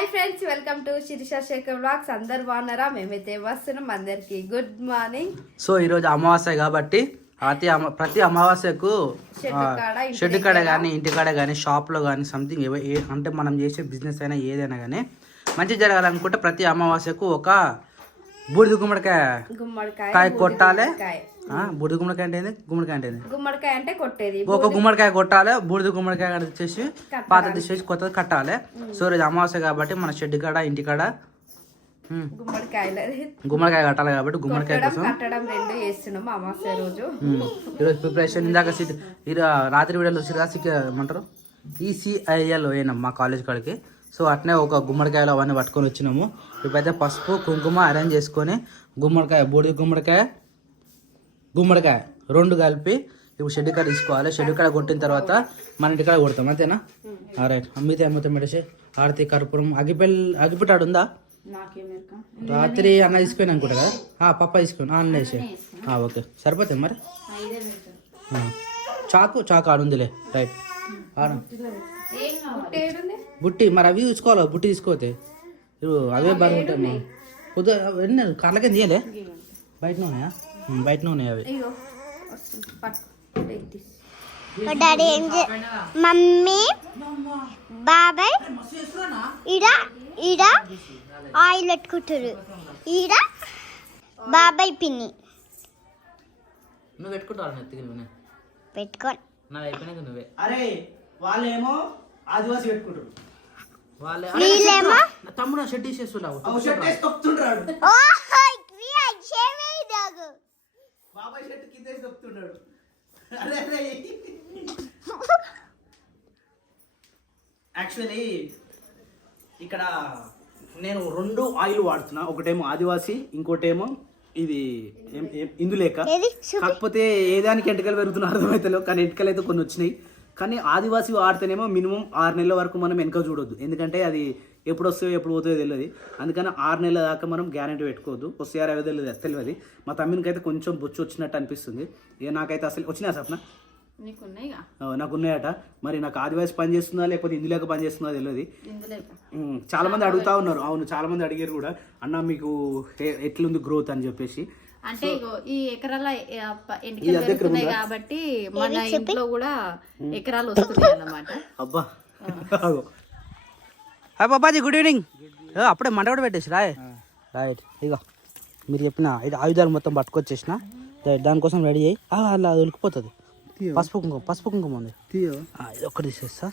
Hi friends, welcome to Sirisha Sekhar vlogs. అందరు బాగున్నారా? మేమైతే వస్తున్నాం. అందరికి గుడ్ మార్నింగ్. సో ఈరోజు అమావాస్య కాబట్టి ప్రతి అమావాస్యకు షెడ్ కాడ కానీ ఇంటికాడ కానీ షాప్లో కానీ సంథింగ్ అంటే మనం చేసే బిజినెస్ అయినా ఏదైనా కానీ మంచి జరగాలనుకుంటే ప్రతి అమావాస్యకు ఒక బూడిద గుమ్మడికాయ కొట్టాలి. బూడిద గుమ్మడికాయ అంటే గుమ్మడికాయ అంటే గుమ్మడికాయ అంటే కొట్టేది. ఒక గుమ్మడికాయ కొట్టాలి, బూడిద గుమ్మడికాయ తెచ్చేసి పాత తీసేసి కొత్తది కట్టాలి. సో ఈరోజు అమావాస్య కాబట్టి మన షెడ్ కాడ ఇంటికాడ గుమ్మడికాయ కట్టాలి కాబట్టి గుమ్మడికాయ కోసం కట్టడం రెండు చేస్తున్నాము అమావాస్య రోజు. ఈరోజు ప్రిపరేషన్ ఇందాక రాత్రి వీడియోలో ఏమంటారు ECIL పోయినాం మా కాలేజ్ కాడికి. సో అట్నే ఒక గుమ్మడికాయలు అవన్నీ పట్టుకొని వచ్చినాము. ఇప్పుడైతే పసుపు కుంకుమ అరేంజ్ చేసుకొని గుమ్మడికాయ బూడిద గుమ్మడికాయ రెండు కలిపి ఇప్పుడు షెడ్ కాడ తీసుకోవాలి. షెడ్ కాడ కొట్టిన తర్వాత మన ఇంటికాడ కొడతాం, అంతేనా? రైట్. అమ్మితే అమ్మితే మెడిసి ఆరతి కర్పూరం అగిపెట్టాడు ఉందా? రాత్రి అన్న తీసుకుని అనుకుంటా కదా. పప్ప తీసుకుని అన్న వేసే. ఓకే, సరిపోతుంది మరి. చాకు ఆడుందిలే. రైట్. బుట్టి మరి అవి చూసుకోవాలి. బుట్టి తీసుకోతే అవే బాగుంటాయి. పొద్దు కళ్ళకే తీయలే, బయటనే ఉన్నాయా? బయటనే ఉన్నాయి అవి. మమ్మీ బాబాయ్ ఈడ ఆయిల్ పెట్టుకుంటారు. ఈడ బాబాయ్ పిన్ని నువ్వు పెట్టుకుంటావు పెట్టుకో. నువ్వే. అరే వాళ్ళేమో ఆదివాసి పెట్టుకుంటారు, వీళ్ళేమో తమ్ముడు షెడ్ తీసేస్తున్నావు. బాబాయ్ షెడ్ కింద తొక్కుతున్నాడు. యాక్చువల్లీ ఇక్కడ నేను రెండు ఆయిల్ వాడుతున్నా. ఒకటేమో ఆదివాసి, ఇంకోటేమో ఇది ఇందులేక. కాకపోతే ఏదానికి ఎంటకలు పెరుగుతున్నా అర్థమవుతలేవు, కానీ ఎంటకలు అయితే కొన్ని వచ్చినాయి. కానీ ఆదివాసి వాడితేనేమో మినిమం 6 నెలల వరకు మనం వెనక చూడొద్దు, ఎందుకంటే అది ఎప్పుడు వస్తాయో ఎప్పుడు పోతాయో తెలియదు. అందుకని 6 నెలల దాకా మనం గ్యారెంటీ పెట్టుకోవద్దు. వస్తాయారో ఏదో తెలియదు. మా తమ్మినికి అయితే కొంచెం బొచ్చు వచ్చినట్టు అనిపిస్తుంది. ఇక నాకైతే అసలు వచ్చినా సప్న నాకు ఉన్నాయట. మరి నాకు ఆదివాసి పని చేస్తుందా లేకపోతే ఇందులేక పని చేస్తుందా తెలియదు. చాలా మంది అడుగుతా ఉన్నారు. అవును, చాలా మంది అడిగారు కూడా, అన్న మీకు ఎట్లుంది గ్రోత్ అని చెప్పేసి. అంటే ఈ ఎకరాల కాబట్టి మన ఇంట్లో కూడా ఎకరాలు వస్తున్నాయి అన్నమాట. అబ్బా బాబాజీ గుడ్ ఈవినింగ్. అప్పుడే మంట కూడా పెట్టేసి రైట్. ఇక మీరు చెప్పిన ఆయుధాలు మొత్తం పట్టుకొచ్చేసిన దానికోసం రెడీ అయ్యి అలా ఉలికిపోతుంది. పసుపు కుంకుమ ఉంది, ఇది ఒక్కటి తీసేస్తా.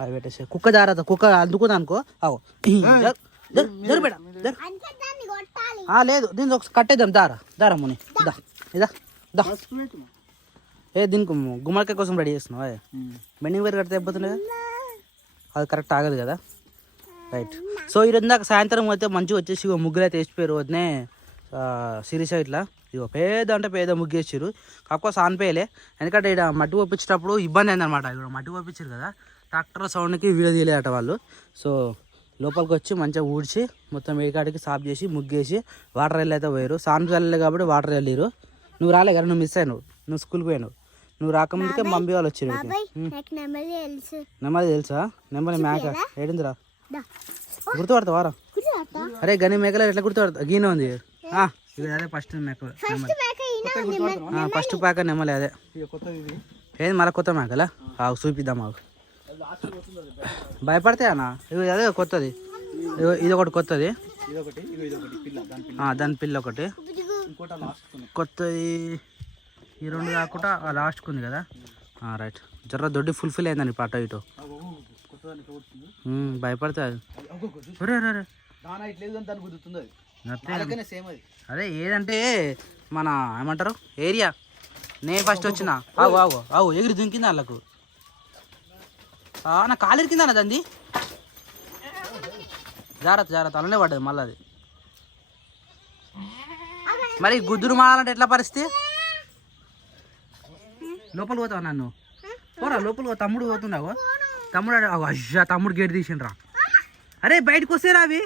అది పెట్టేసి కుక్క జాగ్రత్త, కుక్క అందుకుందా అనుకో. లేదు, దీనికి ఒకసారి కట్టేద్దాం. దారా ముని ఇదా దీనికి గుమ్మడికాయ కోసం రెడీ చేస్తున్నావా? బెండింగ్ వేరు కడితే అయిపోతుంది కదా, అది కరెక్ట్ ఆగదు కదా. రైట్. సో ఈరోజు దాకా సాయంత్రం అయితే మంచిగా వచ్చేసి ముగ్గులు అయితే వేసిపోయారు. వదినే సిరీస్ ఇట్లా ఇగో పేద అంటే పేద ముగ్గు వేసారు. కాకపోతే సానిపోయలే, ఎందుకంటే ఇక్కడ మట్టి పంపించేటప్పుడు ఇబ్బంది అయిందనమాట. ఇక్కడ మట్టి పంపించారు కదా, ట్రాక్టర్ సౌండ్కి వీడియో తీయలేట వాళ్ళు. సో లోపలికి వచ్చి మంచిగా ఊడ్చి మొత్తం వేడికాడికి సాఫ్ చేసి ముగ్గేసి వాటర్ వెళ్ళి అయితే పోయారు. సాయంత్రం వెళ్ళలే కాబట్టి వాటర్ వెళ్ళారు. నువ్వు రాలే కదా, నువ్వు మిస్ అయినావు. నువ్వు స్కూల్కి పోయినావు. నువ్వు రాకముందుకే మమ్మీ వాళ్ళు వచ్చారు. నెమ్మది తెలుసా? నెమ్మది మేక ఏడిందిరా, గుర్తుపడతావారా? అరే గని మేకలు ఎట్లా గుర్తుపడతా? గీన ఉంది అదే ఫస్ట్ మేక, ఫస్ట్ ప్యాక నెమ్మలే అదే. ఏది మళ్ళీ కొత్త మేకలా చూపిద్దాం మాకు. భయపడతాయి అన్న, అదే కొత్తది. ఇది ఒకటి కొత్తది, దాని పిల్ల ఒకటి కొత్తది. ఈ రెండు కాకుండా లాస్ట్కి ఉంది కదా. రైట్. జర్ర దొడ్డి ఫుల్ఫిల్ అయిందండి పాట ఇటు. భయపడతాయి. అదే ఏదంటే మన ఏమంటారు ఏరియా. నేను ఫస్ట్ వచ్చిన ఎగిరి దుంకింది వాళ్ళకు. నా కాలు కింద అన్నది జాగ్రత్త అలానే పడ్డది మళ్ళీ అది. మరి గుద్దురు మాడాలంటే ఎట్లా పరిస్థితి? లోపల పోతావు నన్ను పోరా, లోపల తమ్ముడు పోతున్నావు. తమ్ముడు గేట్ తీసిండ్రా. అరే బయటకు వస్తే అవి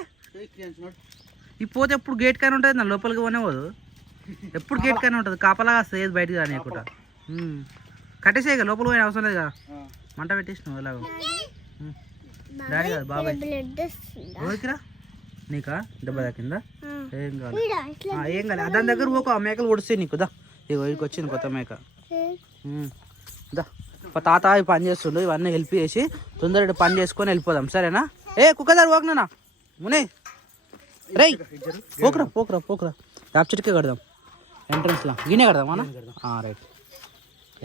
ఈ పోతే ఎప్పుడు గేట్ కానీ ఉంటుంది, నా లోపలికి పోనే పోదు. ఎప్పుడు గేట్ కానీ ఉంటుంది, కాపలాగా వస్తుంది. ఏది బయటకు కానీ అనుకుంటా. కట్టేసేయగా లోపల పోయిన అవసరం లేదు కదా. మంట పెట్టేసినావు ఎలాగో. డాడీ కాదు బాబాయ్. ఎవరికిరా? నీకా? దెబ్బ తాకిందా? ఏం కాదు, ఏం కాదు. దాని దగ్గర పోకు, ఆ మేకలు పొడుస్తాయి నీకు. దా ఇక వచ్చింది కొత్త మేక. దా తాత ఇవి పని చేస్తుండు, ఇవన్నీ హెల్ప్ చేసి తొందరగా పని చేసుకొని వెళ్ళిపోదాం, సరేనా? ఏ కుక్కదారు పోకునా మునే రై, పోకురా యాప్ చెట్టుకే కడదాం, ఎంట్రన్స్లో గిన్నె కడదాం అన్న. రైట్.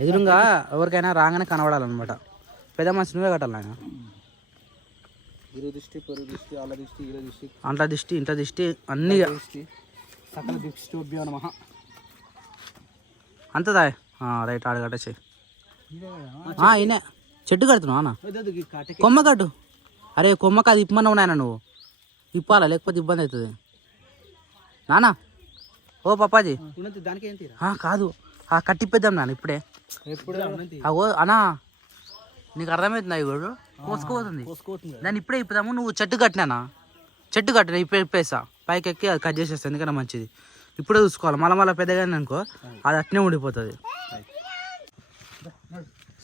ఎదురుగా ఎవరికైనా రాగానే కనబడాలన్నమాట. పెద్ద మనిషి నువ్వే కట్టాలి ఆయన. అంట్ల దిష్టి, ఇంట్లో దిష్టి, అన్నీ సకల దిష్టి నమః అంతదా. రైట్, ఆడ కట్టేసి. ఈయనే చెట్టు కడుతున్నావు అన్న, కొమ్మ కట్టు. అరే కొమ్మకి అది ఇప్పమన్నావు నాయన, నువ్వు ఇప్పాలా లేకపోతే ఇబ్బంది అవుతుంది నానా. ఓ పప్పాజీ, కాదు ఆ కట్టిప్పేద్దాం నాన్న ఇప్పుడే. ఓ అన్నా, నీకు అర్థమవుతుంది అవి కూడా కోసుకోపోతుంది, దాన్ని ఇప్పుడే ఇప్పుదాము. నువ్వు చెట్టు కట్టినానా, చెట్టు కట్టినా ఇప్పేసా పైకి ఎక్కి అది కట్ చేసేస్తా, ఎందుకన్నా మంచిది. ఇప్పుడే చూసుకోవాలి, మళ్ళీ పెద్దగా అనుకో అది అట్నే ఉండిపోతుంది.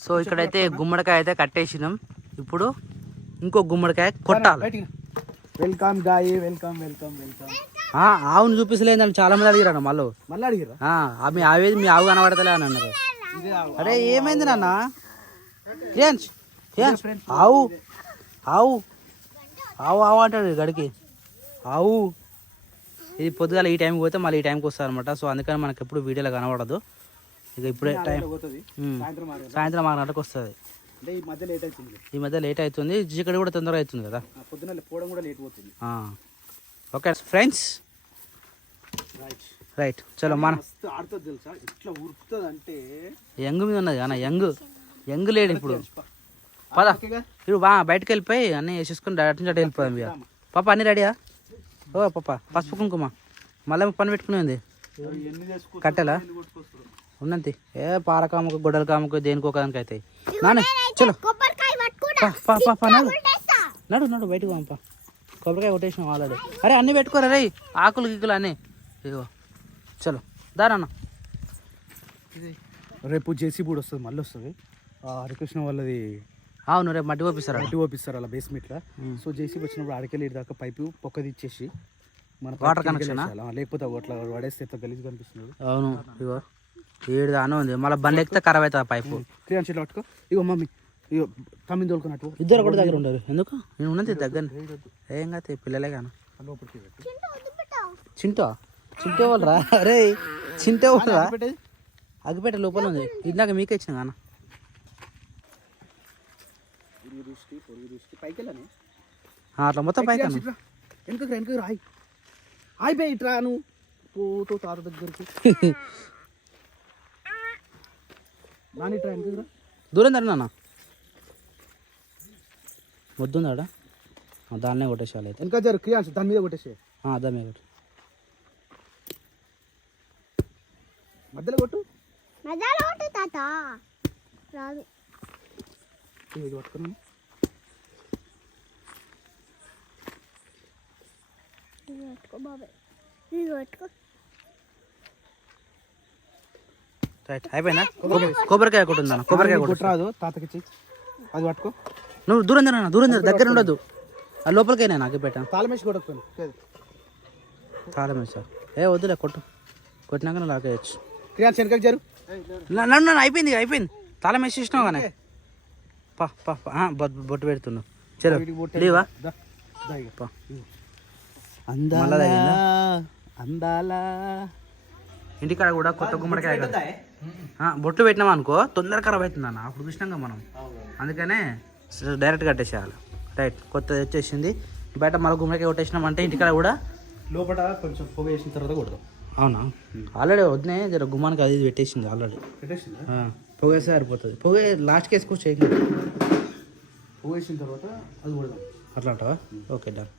సో ఇక్కడైతే గుమ్మడికాయ అయితే కట్టేసినాం. ఇప్పుడు ఇంకో గుమ్మడికాయ కొట్టాలి. Welcome guy, welcome welcome welcome. ఆవును చూపిస్తలేదని చాలా మంది అడిగారు. మళ్ళీ అడిగారా? మీ ఆవేది మీ ఆవు కనబడతలే అని అన్నారు. అరే ఏమైంది నాన్న? ఆవు ఆవు ఆవు ఆవు అంటాడు గడికి. ఆవు ఇది పొద్దుగాల ఈ టైంకి పోతే మళ్ళీ ఈ టైంకి వస్తుంది అనమాట. సో అందుకని మనకి ఎప్పుడు వీడియోలో కనబడదు. ఇక ఇప్పుడే టైం సాయంత్రం 6 గంటలకు వస్తుంది. ఈ మధ్య లేట్ అవుతుంది, చీకటి కూడా తొందరగా అవుతుంది కదా, పొద్దున్న పోవడం కూడా లేట్ అవుతుంది. ఓకే ఫ్రెండ్స్, రైట్ చలో. మన ఆడుతుంది తెలుసా, ఇట్లా ఉరుకుతుంది అంటే యంగ్ మీద ఉన్నది అన్న, యంగ్ లేడు ఇప్పుడు. పదా ఇప్పుడు బయటకు వెళ్ళిపోయి అన్నీ వేసేసుకుని డైరెక్ట్ నుంచి వెళ్ళిపోదాం. ఇక పాప అన్నీ రెడీయా? ఓ పాప పసుపు కుంకుమ మళ్ళీ పని పెట్టుకునేది కట్టెలా ఉన్నంతి. ఏ పారకామకు గొడ్డల కామకు దేనికోదానికి అవుతాయి నాన్న. చలో నడు నడు బయటకు పంప. కొబ్బరికాయ కొట్టేసినాం ఆల్రెడీ. అరే అన్నీ పెట్టుకోరా రే, ఆకులు గీకులు అన్నీ. ఇదిగో చలో దారన్న. రేపు జేసీ బూడ్ వస్తుంది, మళ్ళీ వస్తుంది. హరికృష్ణ వాళ్ళది. అవును, రేపు మట్టి పంపిస్తారు అలా బేస్మెంట్లో. సో జేసీ వచ్చినప్పుడు ఆడికెళ్ళి దాకా పైపు పొక్కదిచ్చేసి మన వాటర్ కనెక్షన్, లేకపోతే అట్లా పడేస్తే ఎట్లా గలీజ్ కనిపిస్తుంది. అవును, ఇగో 7 దానే ఉంది, మళ్ళీ బండి ఎక్కితే ఖరాబ్ అవుతుంది పైపు. క్రియాన్ చెట్లు పట్టుకో. ఇగో మమ్మీ, ఇగో తమ్మిని తోలుకున్నట్టు ఇద్దరు కూడా దగ్గర ఉండరు. ఎందుకు నేను ఉన్నది దగ్గర, ఏం కాదు పిల్లలే కానీ. చింటో చింటే వాళ్ళు రా. అరే చింటే వాళ్ళు రా, అగ్గిపేట లోపల ఉంది. ఇందాక మీకే ఇచ్చిన కానా. అట్లా మొత్తం పైకి వెనక రాయి అయిపోయి ఇట్రా నువ్వు పోతో తాత దగ్గరికి. నానిట్రా వెనక దూరం దా నాన్న, వద్దుందాడా దాన్నే కొట్టేసాలి అయితే. ఇంకా జరు క్రియాన్స్ దాని మీద కొట్టేసే. దాని మీద కొట్టు, మధ్యలో కొట్టు. తాత రాదు. ఇది పట్టుకున్నాను. రైట్ అయిపోయిందా? కొబ్బరికాయ కొట్టుందా? కొబ్బరికాయ కొట్టరాదు, తాతకిచ్చి అది పట్టుకో. నువ్వు దూరం జరన్నా, దూరం జర, దగ్గర ఉండదు. ఆ లోపలికైనా నాకు పెట్టాను. తాళమేసి కొట్టను. తాళమేసా? వద్దులే, కొట్టు. కొట్టినాక నువ్వు లాకేయచ్చు. క్రియాన్స్ వెనకకి జరు. నన్ను అయిపోయింది అయిపోయింది, తాళం వేసేసినావు కానీ. బొట్టు పెడుతున్నావు. చలో లేవా? అందాలా ఇంటికాడ కూడా కొత్త గుమ్మడికాయ కదా, బొట్లు పెట్టినాం అనుకో తొందరగా ఖరాబ్ అవుతుంది అన్న. అప్పుడు చూసినాక మనం, అందుకనే డైరెక్ట్ కట్టేసేయాలి. రైట్, కొత్తది వచ్చేసింది. బయట మళ్ళీ గుమ్మడికాయ కొట్టేసినాం అంటే ఇంటికాడ కూడా లోపల కొంచెం పొగ వేసిన తర్వాత కొడదాం. అవునా? ఆల్రెడీ వద్దే జర గుమ్మానికి అది పెట్టేసింది ఆల్రెడీ. పొగ వేస్తే సరిపోతుంది. పొగ లాస్ట్కి వేసుకోవచ్చు, చేయకుండా పొగ వేసిన తర్వాత అది కొడదాం. అట్లా అంటావా? Okay done.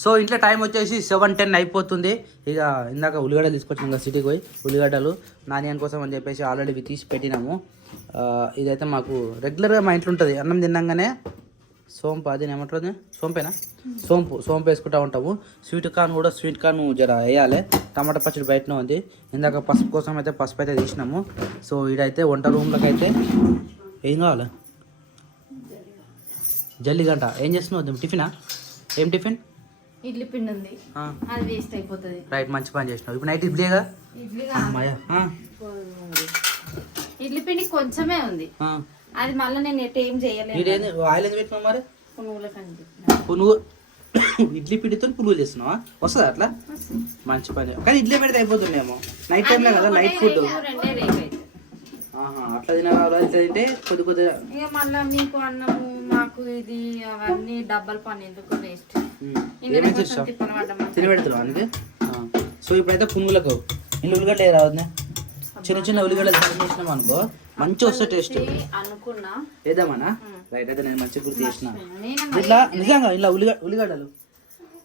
సో ఇంట్లో టైం వచ్చేసి 7:10 అయిపోతుంది. ఇక ఇందాక ఉల్లిగడ్డలు తీసుకొచ్చాం ఇంకా సిటీకి పోయి. ఉల్లిగడ్డలు నానియన్ కోసం అని చెప్పేసి ఆల్రెడీ తీసి పెట్టినాము. ఇదైతే మాకు రెగ్యులర్గా మా ఇంట్లో ఉంటుంది. అన్నం తిన్నాగానే సోంపు అది ఏమంటుంది సోంపేనా సోంపు వేసుకుంటా ఉంటాము. స్వీట్ కార్న్ కూడా స్వీట్ కార్న్ జర వేయాలి. టమాటా పచ్చడి బయటనే ఉంది. ఇందాక పసుపు కోసం అయితే పసుపు అయితే తీసినాము. సో ఇడైతే వంట రూమ్లోకి అయితే ఏం కావాలి జల్లిగంట. ఏం చేస్తున్నావు టిఫినా? ఏం టిఫిన్? ఇడ్లీ పిండి ఉంది, అది వేస్ట్ అయిపోతుంది. రైట్, మంచి పని చేసినావు. ఇప్పుడు నైట్ ఇడ్లీగా? ఇడ్లీ పిండి కొంచెమే ఉంది, అది మళ్ళీ నేను ఏం చేయలేదు. ఆయిల్ ఎందుకు పెట్టినావు మరి? పునుగుల పునుగు ఇడ్లీ పిండితో పునుగులు చేస్తున్నావా? వస్తుందా అట్లా? మంచి పని. కానీ ఇడ్లీ పెడితే అయిపోతుందేమో నైట్ టైంలో కదా, లైట్ ఫుడ్. అట్లా తినాలంటే కొద్ది కొద్దిగా ఇక మళ్ళీ మీకు అన్నము మాకు ఇది అవన్నీ డబ్బల్ పని ఎందుకు వేస్ట్. తినబెడుతున్నావు అందుకే. సో ఇప్పుడైతే పునుగులకు ఉల్లిగడ్డ రావద్దా? చిన్న చిన్న ఉల్లిగడ్డలు చేసినాం అనుకో మంచిగా వస్తుంది టేస్ట్ అనుకున్నా. ఏదామన్నా? రైట్, అయితే నేను మంచిగా గుర్తు చేసిన. ఇట్లా నిజంగా ఇలా ఉల్లిగడ్డలు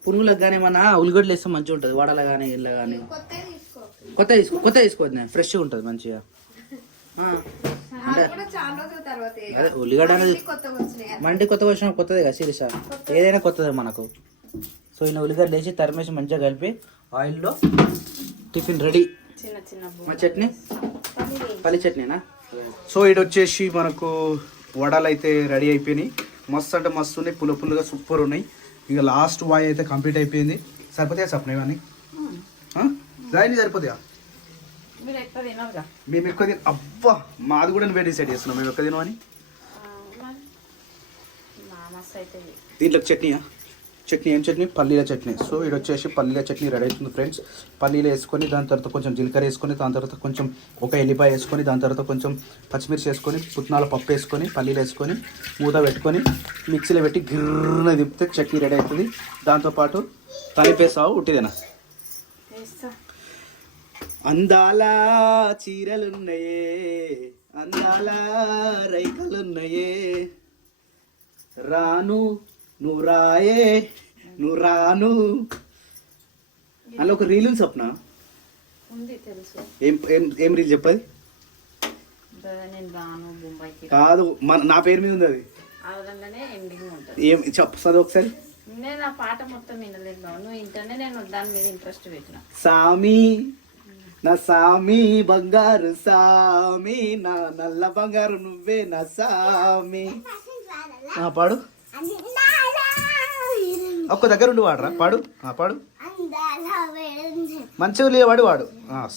పునుగులకు కానీ ఏమన్నా ఉల్లిగడ్డలు వేస్తే మంచిగా ఉంటుంది. వడలు కానీ ఇళ్ళ కానీ కొత్త తీసుకోవద్దు, నేను ఫ్రెష్గా ఉంటుంది మంచిగా. అదే ఉల్లిగడ్డ అనేది మన ఇంటికి కొత్తగా వచ్చిన కొత్తదే కదా సిరీసా, ఏదైనా కొత్తదే మనకు. సో ఇలా ఉల్లిగడ్డ వేసి తరిమేసి మంచిగా కలిపి ఆయిల్లో టిఫిన్ రెడీ. మా చట్నీ పల్లి చట్నీనా? సో ఇది వచ్చేసి మనకు వడలు అయితే రెడీ అయిపోయినాయి. మస్తు అంటే మస్తు ఉన్నాయి, పుల్లగా సూపర్ ఉన్నాయి. ఇక లాస్ట్ వాయ్ అయితే కంప్లీట్ అయిపోయింది. సరిపోతాయా సప్న ఇవన్నీ? జాయిన్ సరిపోతాయా? మేము ఎక్కువ అబ్బా మాది కూడా నువ్వే డిసైడ్ చేస్తున్నాం మేము ఎక్కువ తినమని. దీంట్లో చట్నీయా? చట్నీ ఏం చట్నీ? పల్లీల చట్నీ. సో ఇది వచ్చేసి పల్లీల చట్నీ రెడీ అవుతుంది ఫ్రెండ్స్. పల్లీలు వేసుకొని దాని తర్వాత కొంచెం జీలకర్ర వేసుకొని దాని తర్వాత కొంచెం ఒక ఎల్లిపాయ వేసుకొని దాని తర్వాత కొంచెం పచ్చిమిర్చి వేసుకొని పుట్నాల పప్పు వేసుకొని పల్లీలు వేసుకొని మూత పెట్టుకొని మిక్సీలో పెట్టి గిర్రన దింపితే చట్నీ రెడీ అవుతుంది. దాంతోపాటు కలిపేసావు ఉట్టిదేనా? అందాల చీరలున్నాయే, అందాల రైకలున్నాయే, రాను నువ్వు రాయే నువ్వు రాను. అందులో ఒక రీల్ ఉంది సప్న. ఏం రీల్ చెప్పది? కాదు నా పేరు మీద ఉంది అది. ఏం చెప్పదు ఒకసారి? నేను ఆ పాట మొత్తం వినలేదు, నువ్వు ఇంటనే నేను దాని మీద ఇంట్రెస్ట్ పెట్టిన. సామి నా సామి బంగారు సామి, నా నల్ల బంగారు నువ్వే నా సామి. పాడు, ఒక్క దగ్గర ఉండి వాడరా. పాడు పాడు మంచిగా లేవాడు వాడు.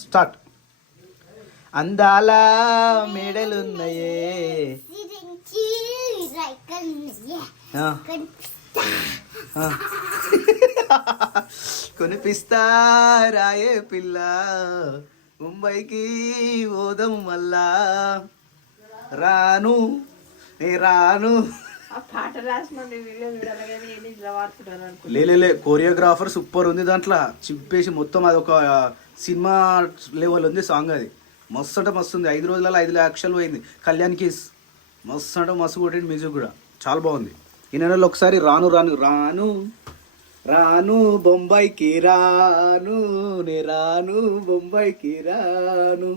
స్టార్ట్. అందాల మేడలున్నాయే, కొనిపిస్తా రాయే పిల్ల, ముంబైకి ఓదం మళ్ళా, రాను రాను. లే కోరియోగ్రాఫర్ సూపర్ ఉంది దాంట్లో. చింపేసి మొత్తం అది ఒక సినిమా లెవెల్ ఉంది సాంగ్. అది మస్తు అంటే మస్తు ఉంది. 5 రోజులలో 5 లక్షలు పోయింది. కళ్యాణ్కి మస్తు అంటే మస్తు కొట్టింది. మ్యూజిక్ కూడా చాలా బాగుంది. ఈ నెలలో ఒకసారి రాను రాను రాను రాను బొంబాయికి రాను, నే రాను బొంబాయికి రాను.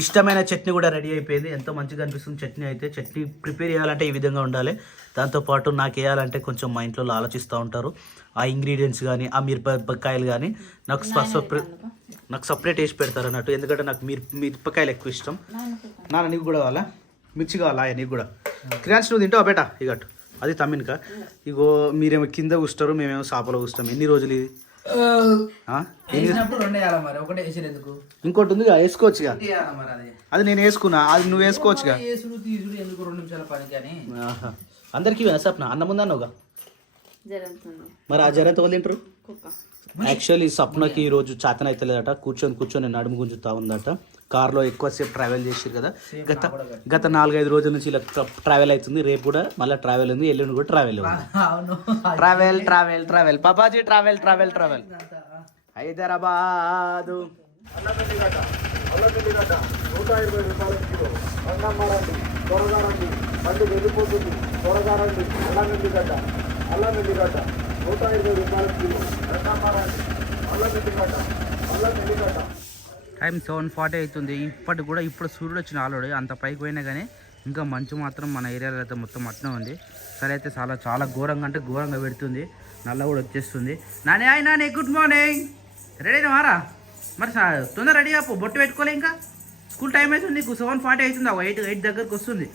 ఇష్టమైన చట్నీ కూడా రెడీ అయిపోయింది. ఎంతో మంచిగా అనిపిస్తుంది చట్నీ అయితే. చట్నీ ప్రిపేర్ చేయాలంటే ఈ విధంగా ఉండాలి. దాంతోపాటు నాకు వేయాలంటే కొంచెం మా ఇంట్లో ఆలోచిస్తూ ఉంటారు. ఆ ఇంగ్రీడియంట్స్ కానీ ఆ మిరపకాయలు కానీ నాకు సపరేట్ వేసి పెడతారు అన్నట్టు. ఎందుకంటే నాకు మిరపకాయలు ఎక్కువ ఇష్టం. నాన్న నీకు కూడా కావాలా? మిర్చి కావాలా? నీకు కూడా? క్రియాన్స్ నువ్వు తింటావా బేటా? ఇగట్టు అది తమ్మినక. ఇగో మీరేమో కింద కూస్తారు, మేమేమో సాపలో కూస్తాం. ఎన్ని రోజులు ఇది? ఇంకోటి ఉంది వేసుకోవచ్చుగా. అది నేను వేసుకున్నా, అది నువ్వు వేసుకోవచ్చుగా. అందరికీ సప్న అన్నం ఉందా నువ్వుగా? మరి ఆ జరంత వాళ్ళు తింటారు. యాక్చువల్లీ సప్నకి ఈరోజు చేతన అయితే లేదట. కూర్చొని నడుము గుంజుతా ఉందట. కార్లో ఎక్కువసేపు ట్రావెల్ చేసారు కదా. గత 4-5 రోజుల నుంచి ఇలా ట్రావెల్ అవుతుంది. రేపు కూడా మళ్ళీ ట్రావెల్ ఉంది, ఎల్లుండి కూడా ట్రావెల్ ఉంది. Travel పాపాజీ travel Hyderabad. టైం 7:40 అవుతుంది. ఇప్పుడు సూర్యుడు వచ్చిన ఆల్రెడీ అంత పైకి పోయినా కానీ ఇంకా మంచు మాత్రం మన ఏరియాలో అయితే మొత్తం అట్నే ఉంది. సరే అయితే చాలా చాలా ఘోరంగా అంటే ఘోరంగా పెడుతుంది. నల్ల కూడా వచ్చేస్తుంది. Nani hi Nani, good morning. Ready అయినా వారా? మరి తొందర రెడీ అప్పు, బొట్టు పెట్టుకోలే ఇంకా. స్కూల్ టైం అవుతుంది నీకు, 7:40 అవుతుంది. 8 దగ్గరకు వస్తుంది.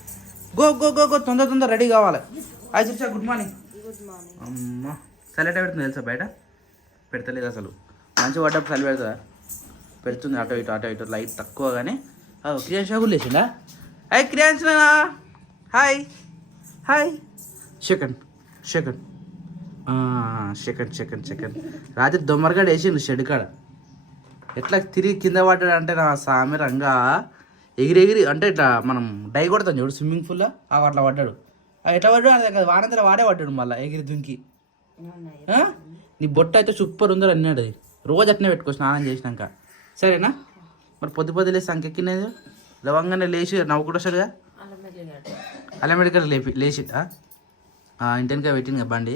గో గో గో గో, తొందర తొందర రెడీ కావాలి. Hi Sirisha, good morning. అమ్మా సైలెంట్ పెడుతుంది తెలుసా, బయట పెడతలేదు అసలు. మంచి పడ్డప్పుడు చలి పెడుతుందా? పెడుతుంది అటో ఇటో లైట్ తక్కువ. కానీ క్రియాన్స్ కూడా లేచిండా? హాయ్ క్రియాన్స్, హాయ్ హాయ్. సెకండ్ రాత్రి దొమ్మరగాడు వేసిండు షెడ్ కాడ. ఎట్లా తిరిగి కింద పడ్డాడు అంటే నా సామి రంగా ఎగిరి అంటే ఇట్లా మనం డై కొడతాం చూడు స్విమ్మింగ్ పూల్లో, అట్లా పడ్డాడు. ఎట్లా పడ్డాడు అదే కదా, వానంతరం వాడే పడ్డాడు మళ్ళీ ఎగిరి దుంకి. నీ బొట్ట అయితే సూపర్ ఉందని అన్నాడు. అది రోజు అట్నే పెట్టుకో స్నానం చేసినాక, సరేనా? మరి పొద్దు లేసి సంకెక్కినది లవంగానే లేచి నవ్వుకుంటూ వస్తాడుగా. అల్లం మెడికల్ లేచి ఇంటెనక పెట్టింది బండి.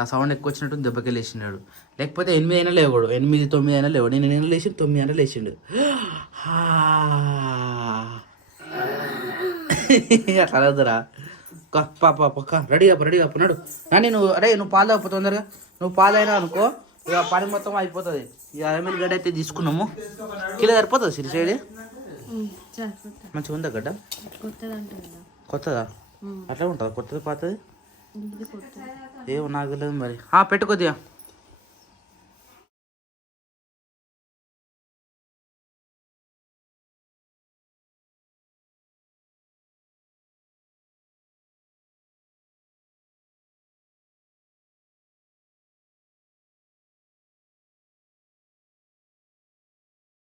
ఆ సౌండ్ ఎక్కువ వచ్చినట్టు దెబ్బకి లేచినాడు. లేకపోతే 8 అయినా లేవడు, 8, 9 అయినా లేవడు. నేను లేచి 9 అయినా లేచిండు. అట్లా అదరా పక్క రెడీ అప్పున్నాడు. కానీ నువ్వు పాలు తప్పు తొందరగా. నువ్వు పాలైనా అనుకో ఇక పని మొత్తం అయిపోతుంది. ఇక అల్లం గడ్డ అయితే తీసుకున్నాము. కిలో సరిపోతుంది సిరి సైడ్. మంచిగా ఉందా గడ్డ? కొత్తదా? అట్లా ఉంటుందా? కొత్తది పాతది ఏమో నాకు తెలియదు మరి. పెట్టుకోద్దిగా.